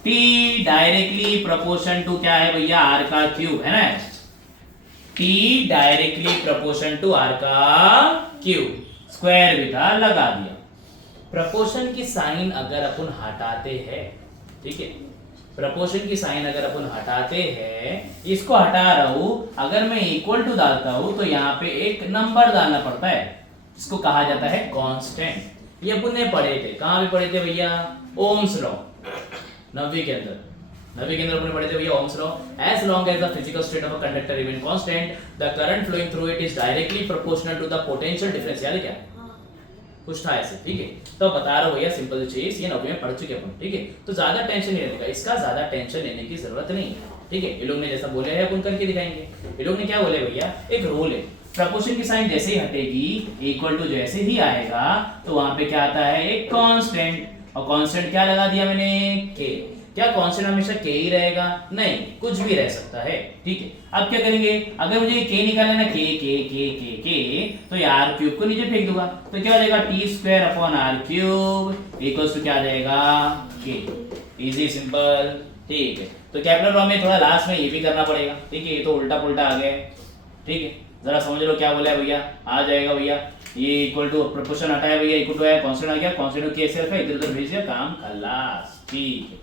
T डायरेक्टली प्रोपोर्शन टू क्या है भैया? R का क्यूब है ना। T directly proportion to R का क्यूब, स्क्वायर भी था लगा दिया। प्रोपोर्शन की साइन अगर अपन हटाते हैं, ठीक है, प्रोपोर्शन की साइन अगर अपन हटाते हैं, इसको हटा रहा हूं, अगर मैं इक्वल टू डालता हूं तो यहाँ पे एक नंबर डालना पड़ता है, इसको कहा जाता है कांस्टेंट। ये अपन ने पढ़े थे, कहाँ पे पढ़े थे भैया? ओम्स लॉ, 9वीं के अंदर अपने पढ़े थे भैया Ohm's law. As long as the physical state of a conductor remain constant, the current flowing through it is directly proportional to the potential difference. याद है क्या? कुछ था ऐसे, ठीक है। तो बता रहा हूं भैया सिंपल चीज, ये 9वीं में पढ़ चुके अपन, ठीक है। तो ज्यादा टेंशन नहीं लेने का, इसका ज्यादा टेंशन लेने की जरूरत नहीं है, ठीक है। ये लोग ने जैसा बोले है अपन करके दिखाएंगे। ये लोग ने क्या बोले भैया? एक रूल है, प्रोपोर्शन की साइन जैसे ही हटेगी, इक्वल टू जैसे ही आएगा तो वहां पे क्या आता है? एक कांस्टेंट। और कांस्टेंट क्या लगा दिया मैंने? के। क्या कांस्टेंट हमेशा के ही रहेगा? नहीं, कुछ भी रह सकता है, ठीक है। अब क्या करेंगे? अगर मुझे के निकालना है ना, के तो ये r क्यूब को नीचे फेंक दूंगा, तो क्या हो जाएगा? t² upon r cube equals to क्या आ जाएगा? के। इजी सिंपल, ठीक है। तो केपलर लॉ में थोड़ा लास्ट में ये भी करना पड़ेगा, ठीक है। ये तो उल्टा पुल्टा आ गया, ठीक है। जरा समझ लो क्या बोला है भैया, आ जाएगा भैया। ये इक्वल टू प्रोपोर्शन हटाया भैया, इक्वल टू है, कांस्टेंट आ गया, कांस्टेंट को कैसे रखा, इधर उधर भेज दिया, काम खलास, ठीक है।